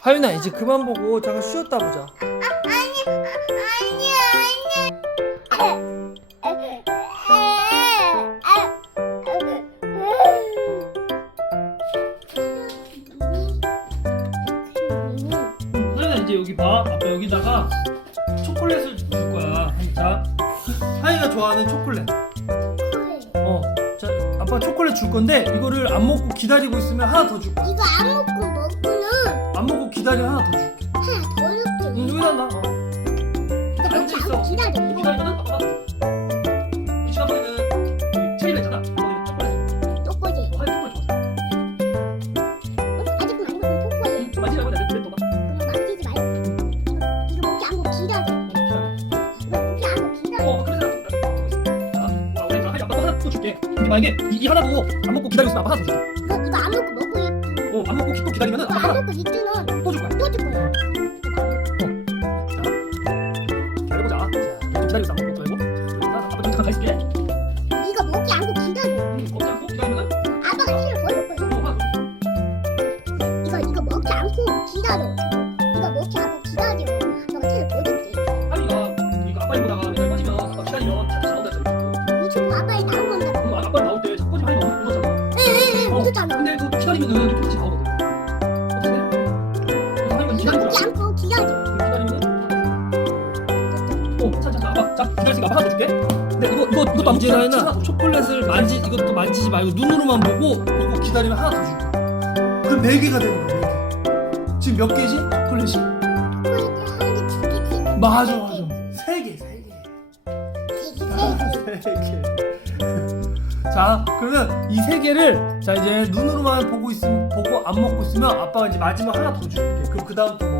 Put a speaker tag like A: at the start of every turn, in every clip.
A: 하윤아 이제 그만 보고 잠깐 쉬었다 보자.
B: 아니 아니 아니.
A: 하윤아 이제 여기 봐. 아빠 여기다가 초콜릿을 줄 거야. 자, 하윤이가 좋아하는 초콜릿. 어, 자, 아빠 초콜릿 줄 건데 이거를 안 먹고 기다리고 있으면 하나 더 줄 거야.
B: 이거 안 먹고 먹고는
A: 기다려 하나 더 줄게.
B: 하나 더
A: 응,
B: 줄게.
A: 어.
B: 근데
A: 앉아
B: 먹지
A: 있어.
B: 기다려.
A: 이 지난번에는 초콜릿. 어, 초콜릿.
B: 아직
A: 또 봐.
B: 그럼 만지지 말고. 이거 먹지 않고 기다려. 이거 먹지 않고 기다려.
A: 어, 그래. 자, 와, 우리 하윤 아빠 하나 또 줄게. 근데 만약에 이, 이 하나 보고 안 먹고 기다리고 있으면 아빠 하나 더 줄게.
B: 이거 이거 안 먹고 먹고 있-
A: 어, 안 먹고 또 기다리면은
B: 이거
A: 아빠
B: 안
A: 하나
B: 먹고 있으면
A: 기다리고 있어. 안 먹고 기다리고. 자, 아빠 좀 잠깐 가 있을게.
B: 이거 먹지 않고 기다려.
A: 응, 먹지 않고 기다리면은
B: 아빠가 티를 버릴 거야. 이거 이거 먹지 않고 기다려. 이거 먹지 않고 기다려. 너가 티를 버릴게.
A: 하윤이가 이거 아빠 입고다가 내가 꺼지면 아빠 기다리면 자꾸 나온다 했잖아.
B: 유튜브 아빠에 나온 건데.
A: 응, 아빠 나올 때 자꾸 너무 무서잖아.
B: 에에에
A: 어,
B: 웃었잖아.
A: 근데 그 기다리면은 이렇게 같이 나오거든. 어떻게? 하윤이
B: 이거 먹지 않고 기다려.
A: 기다리면은 어, 아빠, 자, 기다리니까 하나 더 줄게. 근데 이거 이거 이것도 안
C: 이제
A: 먹잖아.
C: 나연아 초콜릿을 만지 이것도 만지지 말고 눈으로만 보고
A: 보고 기다리면 하나 더 줄게. 그럼 네 개가 되는 거야. 네 개. 지금 몇 개지? 초콜릿이? 맞아, 맞아. 세 개, 세 개.
B: 세 개, 세 개.
A: 세 개. 자, 그러면 이 세 개를 자 이제 눈으로만 보고 있으면 보고 안 먹고 있으면 아빠가 이제 마지막 하나 더 줄게. 그럼 그 다음 또 먹어.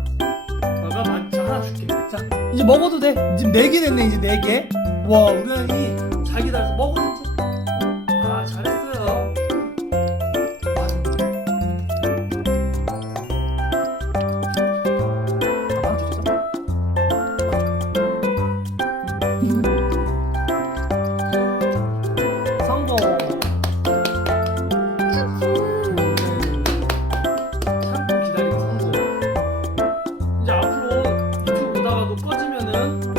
A: 이제 먹어도 돼. 지금 네개 됐네, 이제 네 개. 와, 우리 아이 잘 기다려서 먹어도 love.